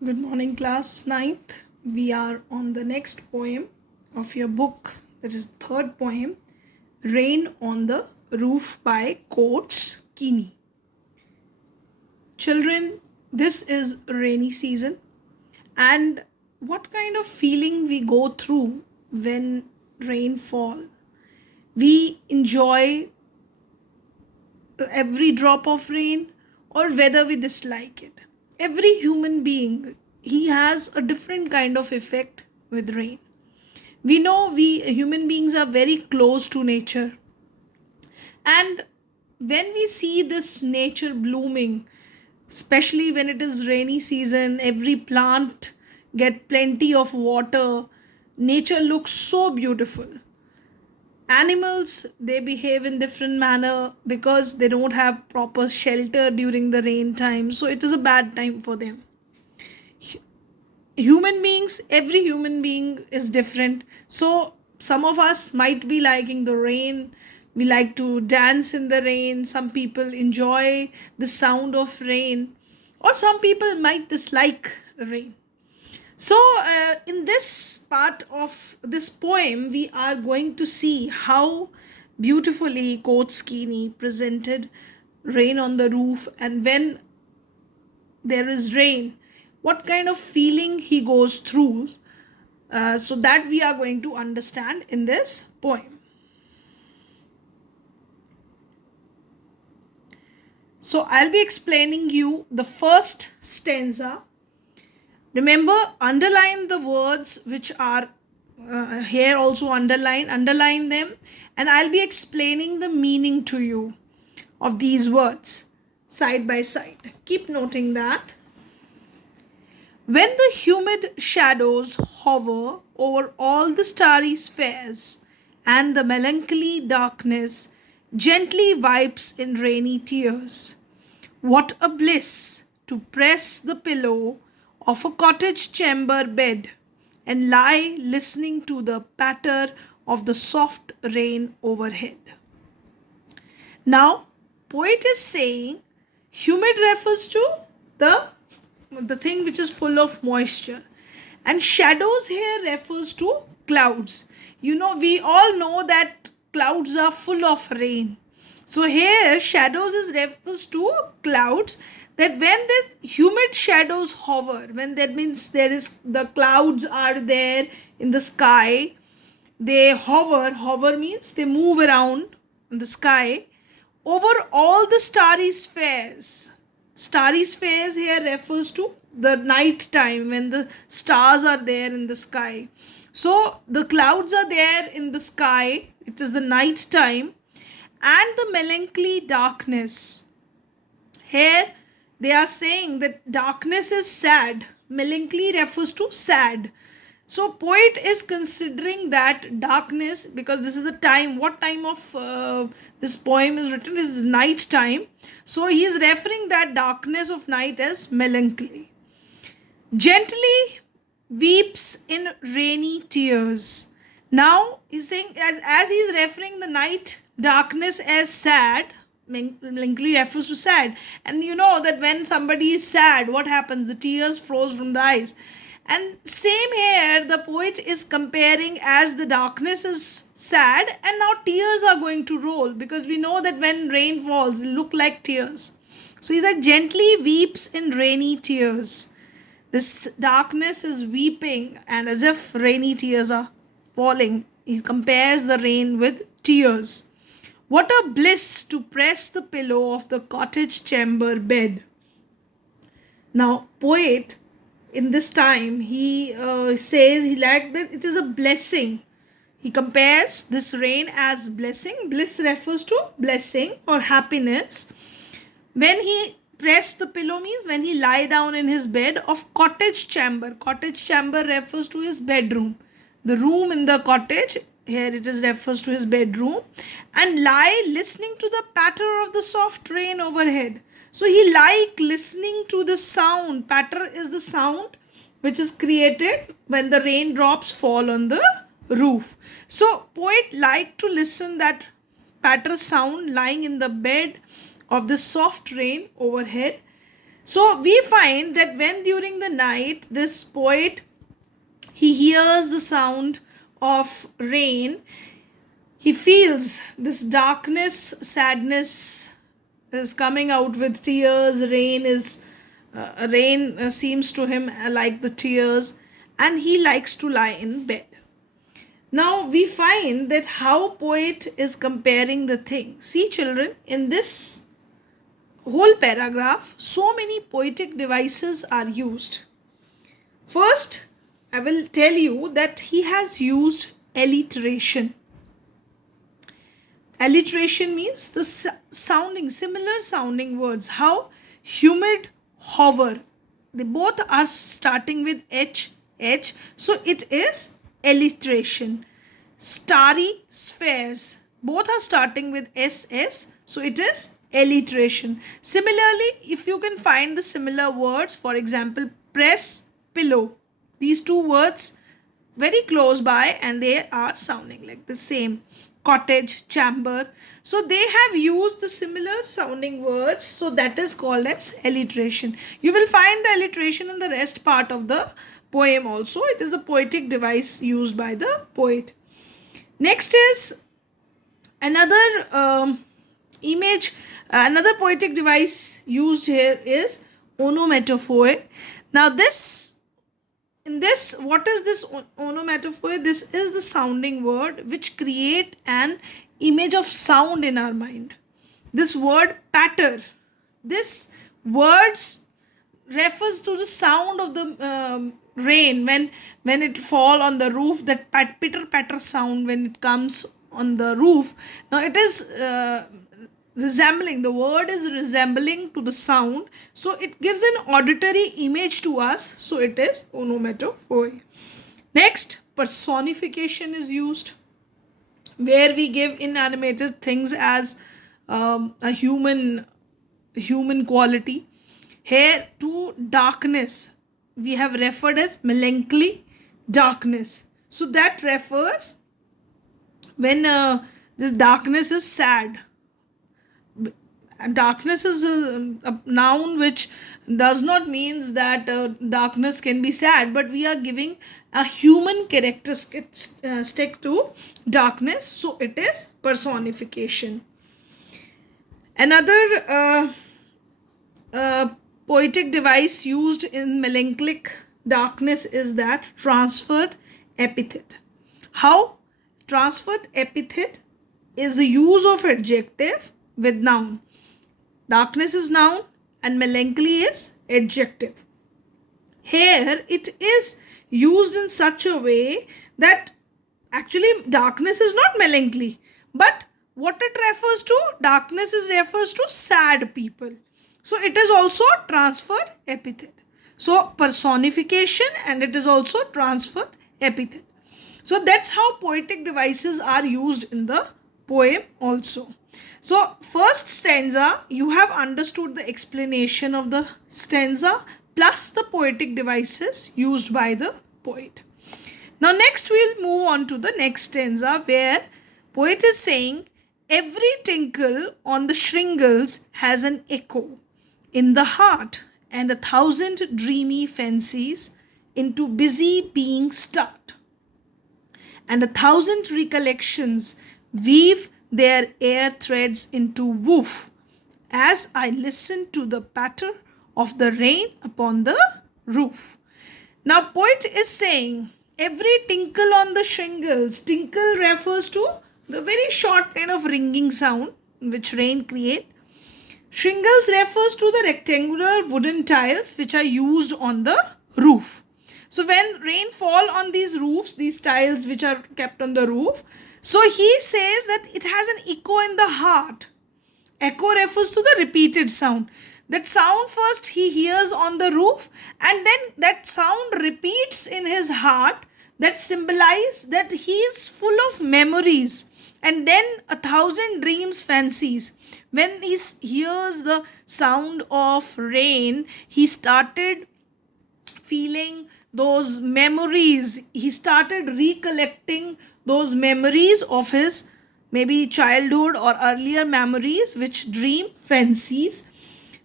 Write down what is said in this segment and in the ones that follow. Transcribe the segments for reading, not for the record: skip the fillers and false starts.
Good morning, class ninth. We are on the next poem of your book, that is third poem, Rain on the Roof by Coates Keeney. Children, this is rainy season, and what kind of feeling we go through when rain fall? We enjoy every drop of rain or whether we dislike it. Every human being, he has a different kind of effect with rain. We know we human beings are very close to nature, and when we see this nature blooming, especially when it is rainy season, every plant get plenty of water, nature looks so beautiful. Animals, they behave in different manner because they don't have proper shelter during the rain time, so it is a bad time for them. Human beings, every human being is different, so some of us might be liking the rain. We like to dance in the rain, some people enjoy the sound of rain, or some people might dislike rain. So, in this part of this poem, we are going to see how beautifully Coates Keeney presented rain on the roof, and when there is rain, what kind of feeling he goes through. So, that we are going to understand in this poem. So, I'll be explaining you the first stanza. Remember, underline the words which are here also underline them, and I'll be explaining the meaning to you of these words side by side. Keep noting that. When the humid shadows hover over all the starry spheres, and the melancholy darkness gently wipes in rainy tears, what a bliss to press the pillow of a cottage chamber bed and lie listening to the patter of the soft rain overhead. Now, poet is saying humid refers to the the thing which is full of moisture, and shadows here refers to clouds. We all know that clouds are full of rain, so here shadows is refers to clouds, that when the humid shadows hover, when that means there is the clouds are there in the sky, they hover means they move around in the sky over all the starry spheres. Starry spheres here refers to the night time when the stars are there in the sky. So the clouds are there in the sky, it is the night time, and the melancholy darkness. Here they are saying that darkness is sad, melancholy refers to sad. So poet is considering that darkness, because this is the time, what time of this poem is written is night time. So he is referring that darkness of night as melancholy. Gently weeps in rainy tears. Now he's saying, as he's referring the night darkness as sad, melancholy refers to sad. And you know that when somebody is sad, what happens? The tears flows from the eyes. And same here, the poet is comparing, as the darkness is sad and now tears are going to roll, because we know that when rain falls, it look like tears. So he said, gently weeps in rainy tears. This darkness is weeping, and as if rainy tears are falling. He compares the rain with tears. What a bliss to press the pillow of the cottage chamber bed. Now, poet in this time, he says he like that it is a blessing. He compares this rain as blessing. Bliss refers to blessing or happiness. When he press the pillow means when he lie down in his bed of cottage chamber. Cottage chamber refers to his bedroom. The room in the cottage, here it is refers to his bedroom, and lie listening to the patter of the soft rain overhead. So he like listening to the sound. Patter is the sound which is created when the raindrops fall on the roof. So poet like to listen that patter sound lying in the bed of the soft rain overhead. So we find that when during the night this poet, he hears the sound of rain, he feels this darkness, sadness is coming out with tears. Rain seems to him like the tears, and he likes to lie in bed. Now we find that how poet is comparing the thing. See children, in this whole paragraph, so many poetic devices are used. First, I will tell you that he has used alliteration. Alliteration means the similar sounding words. How? Humid, hover. They both are starting with H, H. So it is alliteration. Starry, spheres. Both are starting with S, S. So it is alliteration. Similarly, if you can find the similar words, for example, press, pillow. These two words very close by and they are sounding like the same. Cottage, chamber. So they have used the similar sounding words, so that is called as alliteration. You will find the alliteration in the rest part of the poem also. It is the poetic device used by the poet. Next is another image, another poetic device used here is onomatopoeia. Now what is this onomatopoeia? This is the sounding word which create an image of sound in our mind. This word patter, this words refers to the sound of the rain when it fall on the roof, that pitter patter sound when it comes on the roof. Now it is resembling, the word is resembling to the sound, so it gives an auditory image to us, so it is onomatopoeia. Next, personification is used, where we give inanimated things as a human quality. Here to darkness we have referred as melancholy, darkness. So that refers when this darkness is sad. And darkness is a noun which does not means that darkness can be sad, but we are giving a human characteristic to darkness, so it is personification. Another poetic device used in melancholic darkness is that transferred epithet. How? Transferred epithet is the use of adjective with noun. Darkness is noun and melancholy is adjective. Here it is used in such a way that actually darkness is not melancholy, but what it refers to, darkness refers to sad people. So it is also transferred epithet. So personification, and it is also transferred epithet. So that's how poetic devices are used in the poem also. So first stanza, you have understood the explanation of the stanza plus the poetic devices used by the poet. Now next we'll move on to the next stanza, where poet is saying, every tinkle on the shingles has an echo in the heart, and 1,000 dreamy fancies into busy being start, and 1,000 recollections weave their air threads into woof, as I listen to the patter of the rain upon the roof. Now poet is saying every tinkle on the shingles, tinkle refers to the very short kind of ringing sound which rain create. Shingles refers to the rectangular wooden tiles which are used on the roof. So when rain fall on these roofs, these tiles which are kept on the roof, so he says that it has an echo in the heart. Echo refers to the repeated sound. That sound first he hears on the roof, and then that sound repeats in his heart, that symbolize that he is full of memories, and then 1,000 dreams fancies. When he hears the sound of rain, he started feeling those memories. He started recollecting those memories of his maybe childhood or earlier memories, which dream fancies,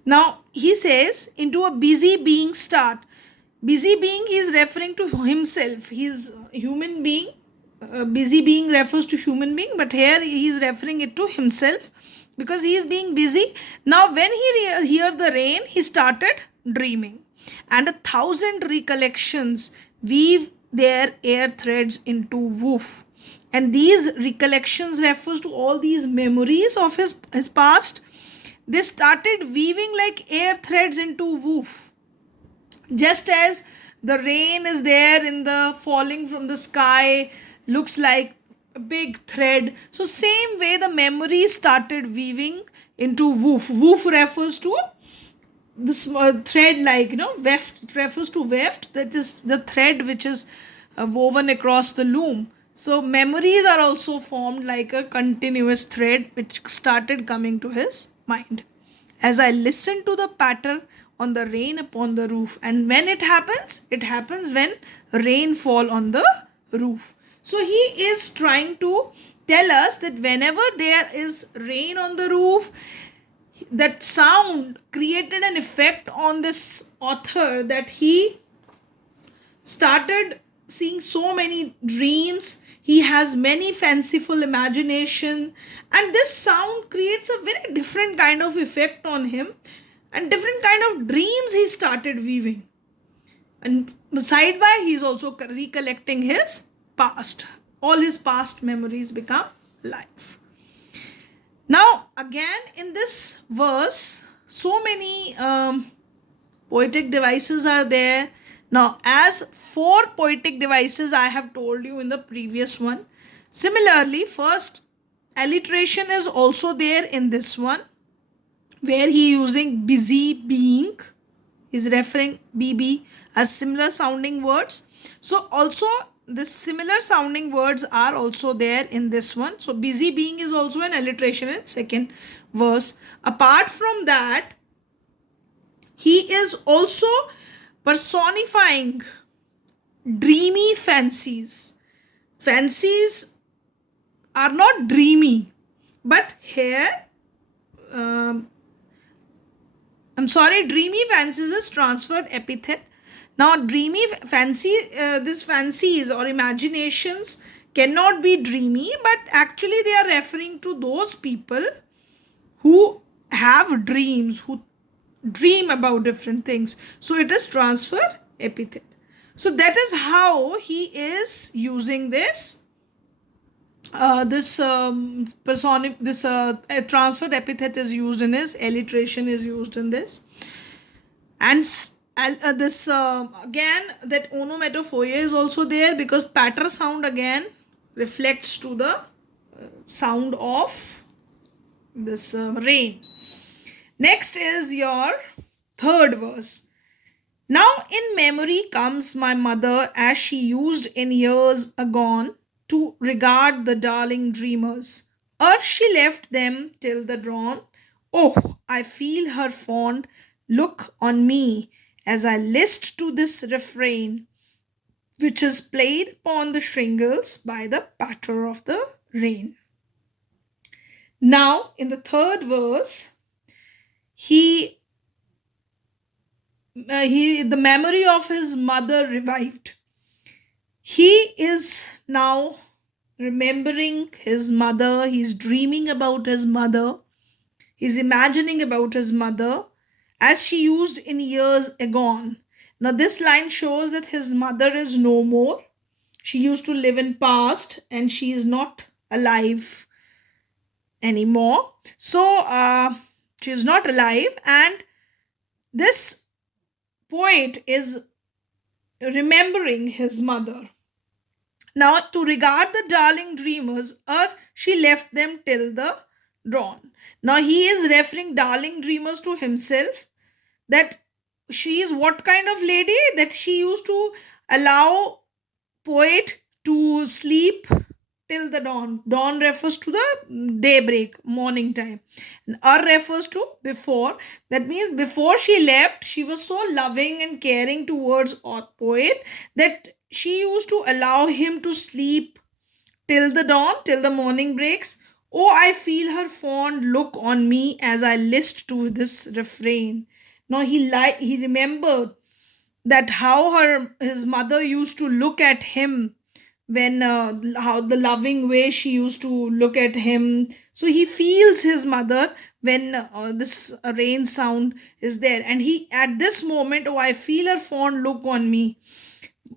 Now he says, into a busy being start. Busy being, he is referring to himself. He is human being. Busy being refers to human being, but here he is referring it to himself because he is being busy. Now when he heard the rain, he started dreaming, and 1,000 recollections weave their air threads into woof. And these recollections refers to all these memories of his past. They started weaving like air threads into woof. Just as the rain is there in the falling from the sky, looks like a big thread. So same way the memories started weaving into woof. Woof refers to this thread, like weft. It refers to weft, that is the thread which is woven across the loom. So memories are also formed like a continuous thread which started coming to his mind as I listen to the patter on the rain upon the roof. And when it happens when rain fall on the roof. So he is trying to tell us that whenever there is rain on the roof, that sound created an effect on this author that he started seeing so many dreams. He has many fanciful imagination, and this sound creates a very different kind of effect on him, and different kind of dreams he started weaving. And side by, he's also recollecting his past. All his past memories become life. Now again in this verse, so many poetic devices are there. Now, as 4 poetic devices I have told you in the previous one, similarly, first alliteration is also there in this one, where he using busy being, is referring BB as similar sounding words. So also the similar sounding words are also there in this one. So busy being is also an alliteration in second verse. Apart from that, he is also personifying dreamy fancies. Fancies are not dreamy, but here, um, I'm sorry, dreamy fancies is transferred epithet. Now, dreamy fancy, this fancies or imaginations cannot be dreamy, but actually they are referring to those people who have dreams, who dream about different things. So it is transferred epithet. So that is how he is using this this personic this transferred epithet is used in his, alliteration is used in this. And this again, that onomatopoeia is also there because patter sound again reflects to the sound of this rain. Next is your third verse. Now in memory comes my mother as she used in years agone to regard the darling dreamers. Or she left them till the dawn. Oh, I feel her fond look on me as I list to this refrain, which is played upon the shingles by the patter of the rain. Now, in the third verse, he the memory of his mother revived. He is now remembering his mother. He's dreaming about his mother. He's imagining about his mother as she used in years agone. Now, this line shows that his mother is no more. She used to live in past and she is not alive anymore. So, she is not alive, and this poet is remembering his mother. Now, to regard the darling dreamers, or she left them till the dawn. Now, he is referring darling dreamers to himself, that she is what kind of lady, that she used to allow poet to sleep till the dawn. Dawn refers to the daybreak, morning time. And refers to before. That means before she left, she was so loving and caring towards poet that she used to allow him to sleep till the dawn, till the morning breaks. Oh, I feel her fond look on me as I list to this refrain. Now he remembered that how his mother used to look at him when how the loving way she used to look at him. So he feels his mother when this rain sound is there, and he at this moment, oh, I feel her fond look on me.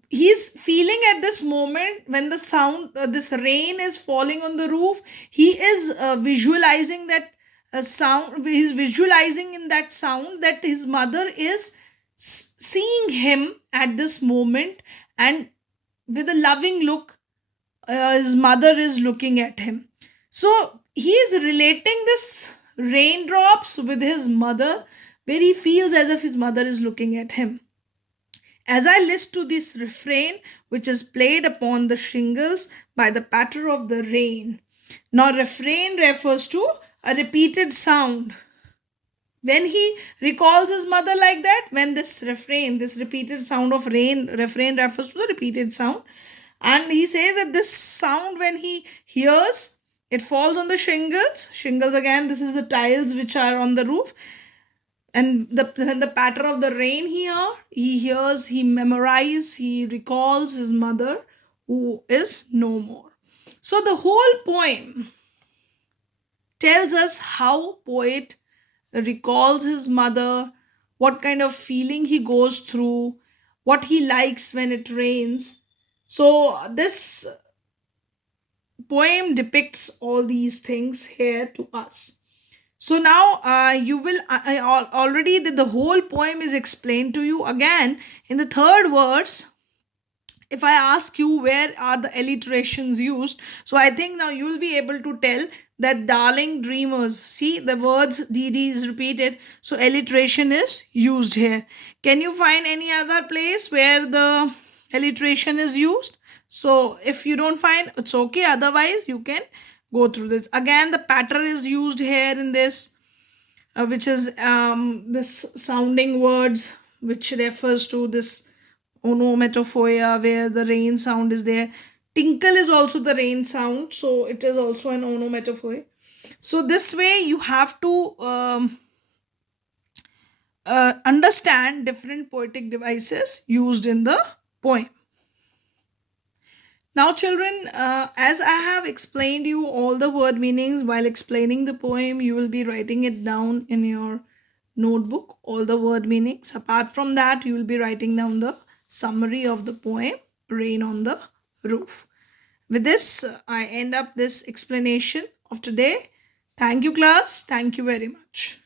He's feeling at this moment when the sound this rain is falling on the roof. He is visualizing that sound. He's visualizing in that sound that his mother is seeing him at this moment, and with a loving look, his mother is looking at him. So he is relating this raindrops with his mother, where he feels as if his mother is looking at him. As I list to this refrain, which is played upon the shingles by the patter of the rain. Now, refrain refers to a repeated sound. When he recalls his mother like that, when this refrain, this repeated sound of rain, refrain refers to the repeated sound. And he says that this sound, when he hears, it falls on the shingles. Shingles, again, this is the tiles which are on the roof, and the patter of the rain here, he hears, he memorizes, he recalls his mother who is no more. So the whole poem tells us how poet recalls his mother, what kind of feeling he goes through, what he likes when it rains. So this poem depicts all these things here to us. So now you will already the whole poem is explained to you. Again, in the third verse, if I ask you where are the alliterations used, so I think now you will be able to tell that darling dreamers. See, the words DD is repeated, so alliteration is used here. Can you find any other place where the alliteration is used? So if you don't find, it's okay. Otherwise, you can go through this. Again, the patter is used here in this, which is this sounding words, which refers to this onomatopoeia, where the rain sound is there. Tinkle is also the rain sound, so it is also an onomatopoeia. So this way you have to understand different poetic devices used in the poem. Now, children, as I have explained you all the word meanings while explaining the poem, you will be writing it down in your notebook, all the word meanings. Apart from that, you will be writing down the summary of the poem, Rain on the Roof. With this, I end up this explanation of today. Thank you, class. Thank you very much.